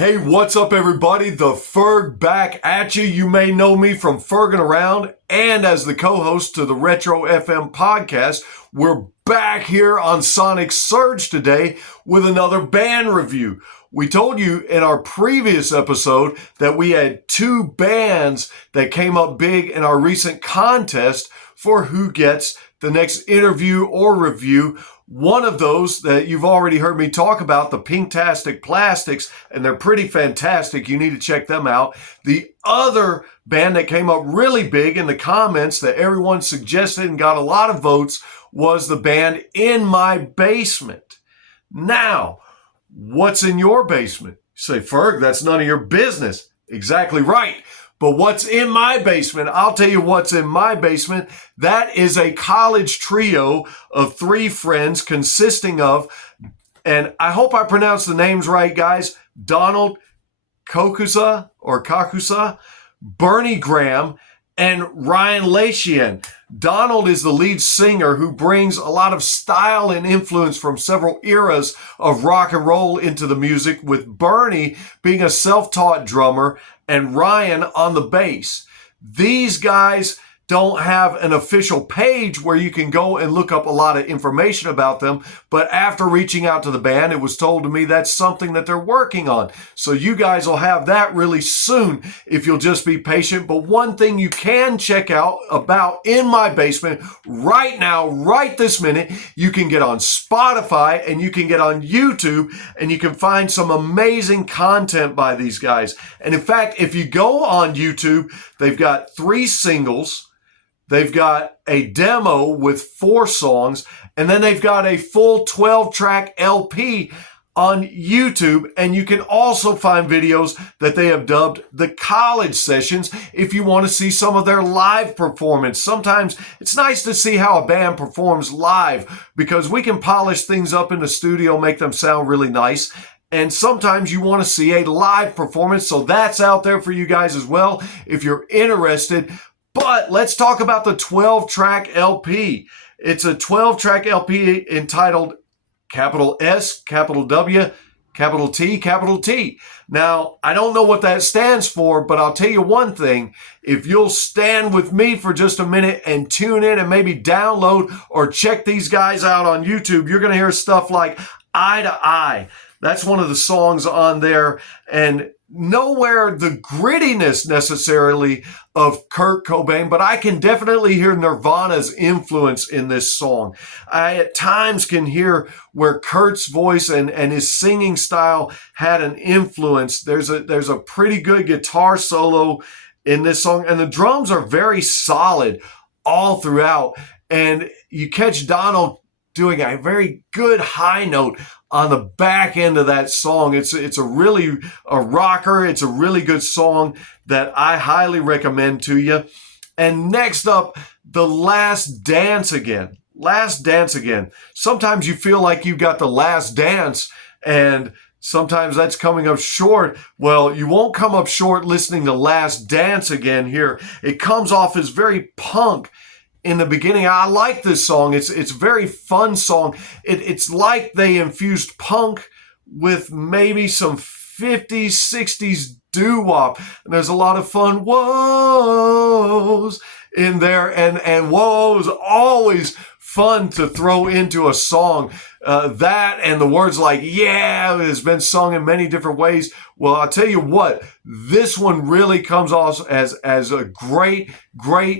Hey, what's up everybody? The Ferg back at you. You may know me from Fergin' Around and as the co-host to the Retro FM podcast. We're back here on Sonic Surge today with another band review. We told you in our previous episode that we had two bands that came up big in our recent contest for who gets the next interview or review. One of those that you've already heard me talk about, the Pinktastic Plastics, and they're pretty fantastic. You need to check them out. The other band that came up really big in the comments that everyone suggested and got a lot of votes was the band In My Basement. Now, what's in your basement? You say, Ferg, that's none of your business. Exactly right. But what's in my basement? I'll tell you what's in my basement. That is a college trio of three friends consisting of, and I hope I pronounced the names right, guys, Donald Kakusa, Bernie Graham, and Ryan Lachien. Donald is the lead singer who brings a lot of style and influence from several eras of rock and roll into the music, with Bernie being a self-taught drummer and Ryan on the bass. These guys don't have an official page where you can go and look up a lot of information about them, but after reaching out to the band, it was told to me that's something that they're working on. So you guys will have that really soon if you'll just be patient. But one thing you can check out about In My Basement right now, right this minute, you can get on Spotify and you can get on YouTube and you can find some amazing content by these guys. And in fact, if you go on YouTube, they've got 3 singles. They've got a demo with 4 songs, and then they've got a full 12-track LP on YouTube. And you can also find videos that they have dubbed the college sessions if you want to see some of their live performance. Sometimes it's nice to see how a band performs live because we can polish things up in the studio, make them sound really nice. And sometimes you want to see a live performance. So that's out there for you guys as well if you're interested. But let's talk about the 12-track LP. It's a 12-track LP entitled capital S, capital W, capital T, capital T. Now, I don't know what that stands for, but I'll tell you one thing. If you'll stand with me for just a minute and tune in and maybe download or check these guys out on YouTube, you're going to hear stuff like Eye to Eye. That's one of the songs on there, and nowhere the grittiness necessarily of Kurt Cobain, but I can definitely hear Nirvana's influence in this song. I at times can hear where Kurt's voice and his singing style had an influence. There's a pretty good guitar solo in this song, and the drums are very solid all throughout. And you catch Donald doing a very good high note on the back end of that song. It's a really a rocker. It's a really good song that I highly recommend to you. And next up, The Last Dance Again. Last Dance Again. Sometimes you feel like you've got the last dance and sometimes that's coming up short. Well, you won't come up short listening to Last Dance Again here. It comes off as very punk in the beginning. I like this song. It's a very fun song. It's like they infused punk with maybe some 50s, 60s doo-wop. And there's a lot of fun whoas in there. And whoas always fun to throw into a song. That and the words like, yeah, has been sung in many different ways. Well, I'll tell you what, this one really comes off as a great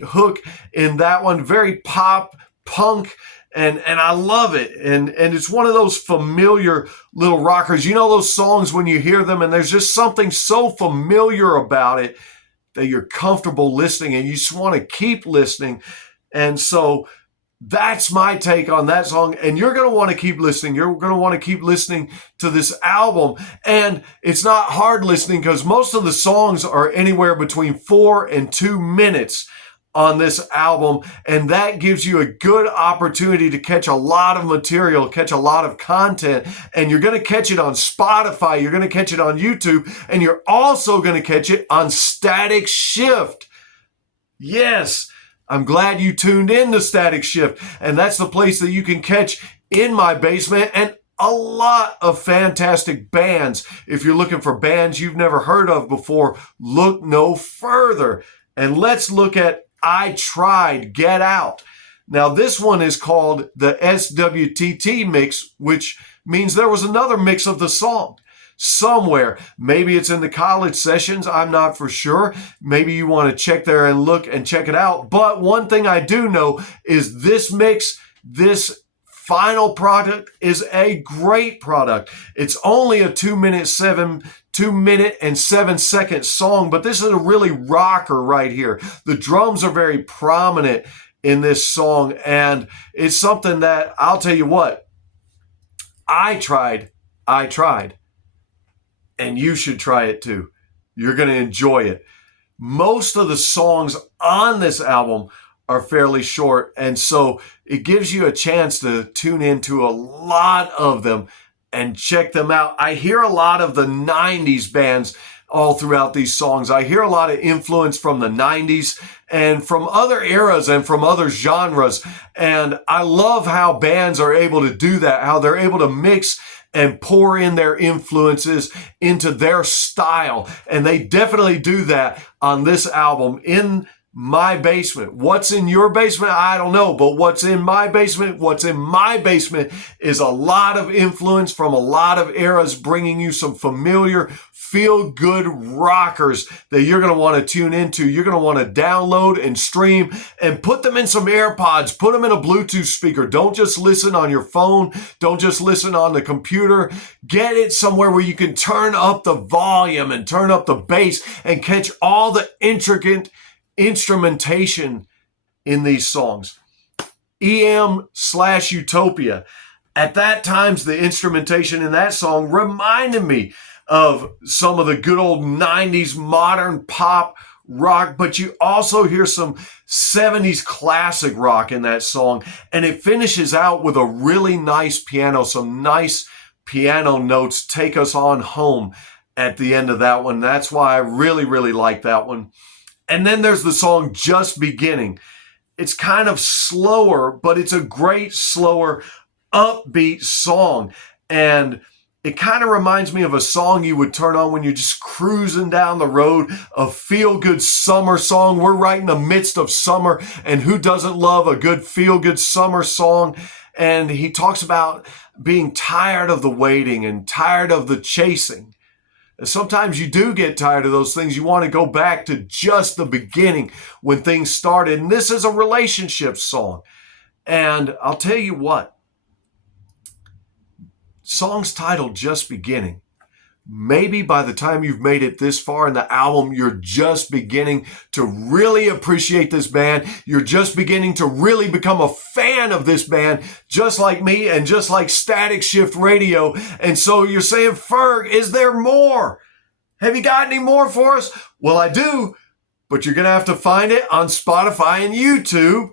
hook in that one. Very pop, punk, and I love it. And it's one of those familiar little rockers. You know those songs when you hear them and there's just something so familiar about it that you're comfortable listening and you just want to keep listening. And so that's my take on that song. And you're going to want to keep listening. You're going to want to keep listening to this album. And it's not hard listening because most of the songs are anywhere between 4 and 2 minutes on this album. And that gives you a good opportunity to catch a lot of material, catch a lot of content. And you're going to catch it on Spotify. You're going to catch it on YouTube. And you're also going to catch it on Static Shift. Yes. I'm glad you tuned in to Static Shift, and that's the place that you can catch In My Basement and a lot of fantastic bands. If you're looking for bands you've never heard of before, look no further. And let's look at I Tried, Get Out. Now, this one is called the SWTT mix, which means there was another mix of the song somewhere. Maybe it's in the college sessions. I'm not for sure. Maybe you want to check there and look and check it out. But one thing I do know is this mix, this final product is a great product. It's only a 2 minute and 7 second song, but this is a really rocker right here. The drums are very prominent in this song, and it's something that I'll tell you what, I tried, and you should try it too. You're going to enjoy it. Most of the songs on this album are fairly short, and so it gives you a chance to tune into a lot of them and check them out. I hear a lot of the 90s bands all throughout these songs. I hear a lot of influence from the 90s and from other eras and from other genres. And I love how bands are able to do that, how they're able to mix and pour in their influences into their style. And they definitely do that on this album, In My Basement. What's in your basement? I don't know. But what's in my basement is a lot of influence from a lot of eras, bringing you some familiar feel-good rockers that you're going to want to tune into. You're going to want to download and stream and put them in some AirPods. Put them in a Bluetooth speaker. Don't just listen on your phone. Don't just listen on the computer. Get it somewhere where you can turn up the volume and turn up the bass and catch all the intricate instrumentation in these songs. EM/Utopia. At that times, the instrumentation in that song reminded me of some of the good old 90s modern pop rock, but you also hear some 70s classic rock in that song. And it finishes out with a really nice piano. Some nice piano notes take us on home at the end of that one. That's why I really, really like that one. And then there's the song Just Beginning. It's kind of slower, but it's a great, slower, upbeat song. And it kind of reminds me of a song you would turn on when you're just cruising down the road, a feel-good summer song. We're right in the midst of summer, and who doesn't love a good feel-good summer song? And he talks about being tired of the waiting and tired of the chasing. Sometimes you do get tired of those things. You want to go back to just the beginning when things started. And this is a relationship song. And I'll tell you what, song's titled Just Beginning. Maybe by the time you've made it this far in the album, you're just beginning to really appreciate this band. You're just beginning to really become a fan of this band, just like me and just like Static Shift Radio. And so you're saying, Ferg, is there more? Have you got any more for us? Well, I do, but you're going to have to find it on Spotify and YouTube.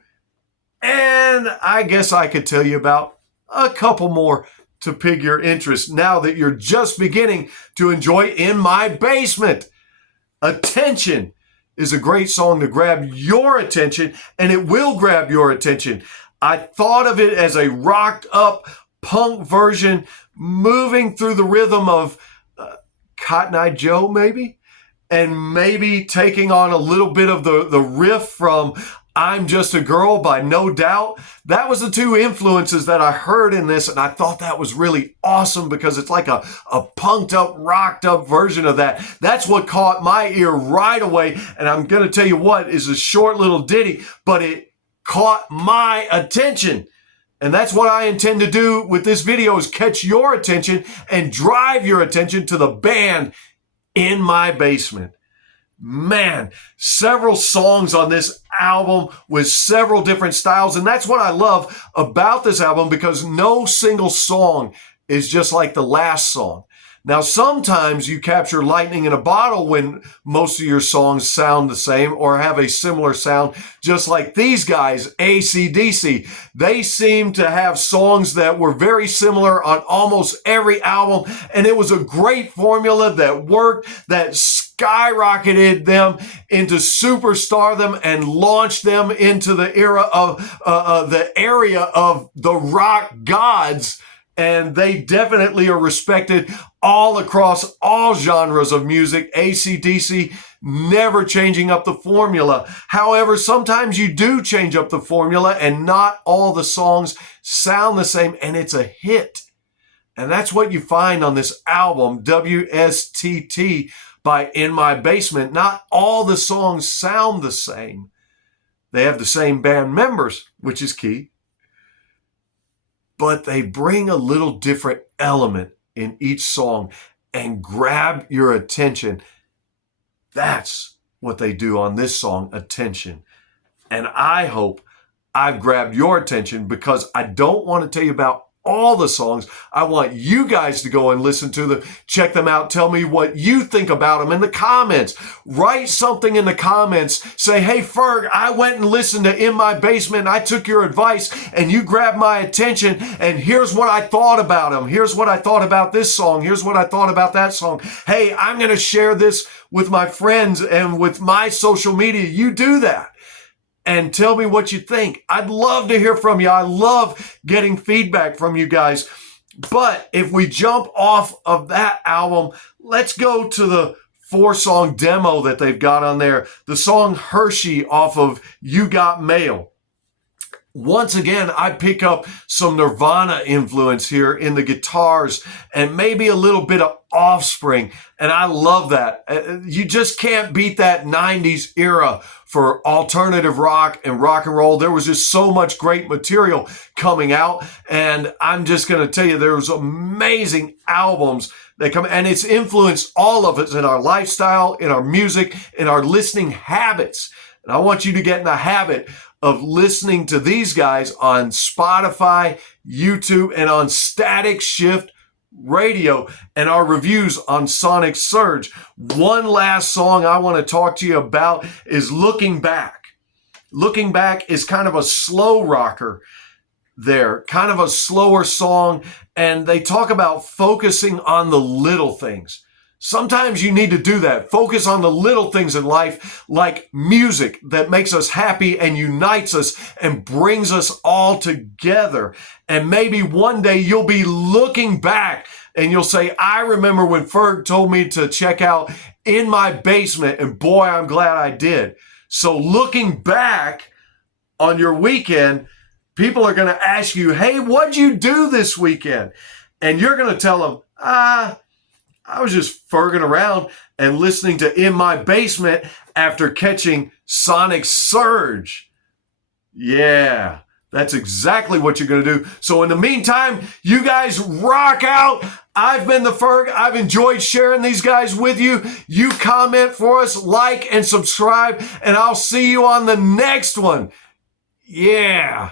And I guess I could tell you about a couple more to pique your interest now that you're just beginning to enjoy In My Basement. Attention is a great song to grab your attention, and it will grab your attention. I thought of it as a rocked up punk version moving through the rhythm of Cotton Eye Joe, maybe, and maybe taking on a little bit of the riff from I'm Just a Girl by No Doubt. That was the two influences that I heard in this, and I thought that was really awesome because it's like a punked up, rocked up version of that. That's what caught my ear right away, and I'm going to tell you what is a short little ditty, but it caught my attention. And that's what I intend to do with this video, is catch your attention and drive your attention to the band In My Basement. Man, several songs on this album with several different styles. And that's what I love about this album, because no single song is just like the last song. Now, sometimes you capture lightning in a bottle when most of your songs sound the same or have a similar sound, just like these guys, AC/DC. They seem to have songs that were very similar on almost every album, and it was a great formula that worked, that skyrocketed them into superstardom and launched them into the era of the area of the rock gods. and they definitely are respected all across all genres of music. AC/DC never changing up the formula. However, sometimes you do change up the formula and not all the songs sound the same, and it's a hit. And that's what you find on this album, WSTT by In My Basement. Not all the songs sound the same. They have the same band members, which is key. But they bring a little different element in each song and grab your attention. That's what they do on this song, Attention. And I hope I've grabbed your attention, because I don't want to tell you about all the songs. I want you guys to go and listen to them, check them out, tell me what you think about them in the comments. Write something in the comments. Say, hey, Ferg, I went and listened to In My Basement. I took your advice and you grabbed my attention, and here's what I thought about them. Here's what I thought about this song. Here's what I thought about that song. Hey, I'm going to share this with my friends and with my social media. You do that and tell me what you think. I'd love to hear from you. I love getting feedback from you guys. But if we jump off of that album, let's go to the 4-song demo that they've got on there. The song Hershey off of You Got Mail. Once again, I pick up some Nirvana influence here in the guitars and maybe a little bit of Offspring. And I love that. You just can't beat that 90s era for alternative rock and roll. There was just so much great material coming out. And I'm just going to tell you, there's amazing albums that come, and it's influenced all of us in our lifestyle, in our music, in our listening habits. And I want you to get in the habit of listening to these guys on Spotify, YouTube, and on Static Shift Radio, and our reviews on Sonic Surge. One last song I want to talk to you about is Looking Back. Looking Back is kind of a slow rocker there, kind of a slower song, and they talk about focusing on the little things. Sometimes you need to do that. Focus on the little things in life, like music that makes us happy and unites us and brings us all together. And maybe one day you'll be looking back and you'll say, I remember when Ferg told me to check out In My Basement, and boy, I'm glad I did. So looking back on your weekend, people are going to ask you, hey, what'd you do this weekend? And you're going to tell them, I was just ferging around and listening to In My Basement after catching Sonic Surge. Yeah, that's exactly what you're going to do. So in the meantime, you guys rock out. I've been the Ferg. I've enjoyed sharing these guys with you. You comment for us, like and subscribe, and I'll see you on the next one. Yeah.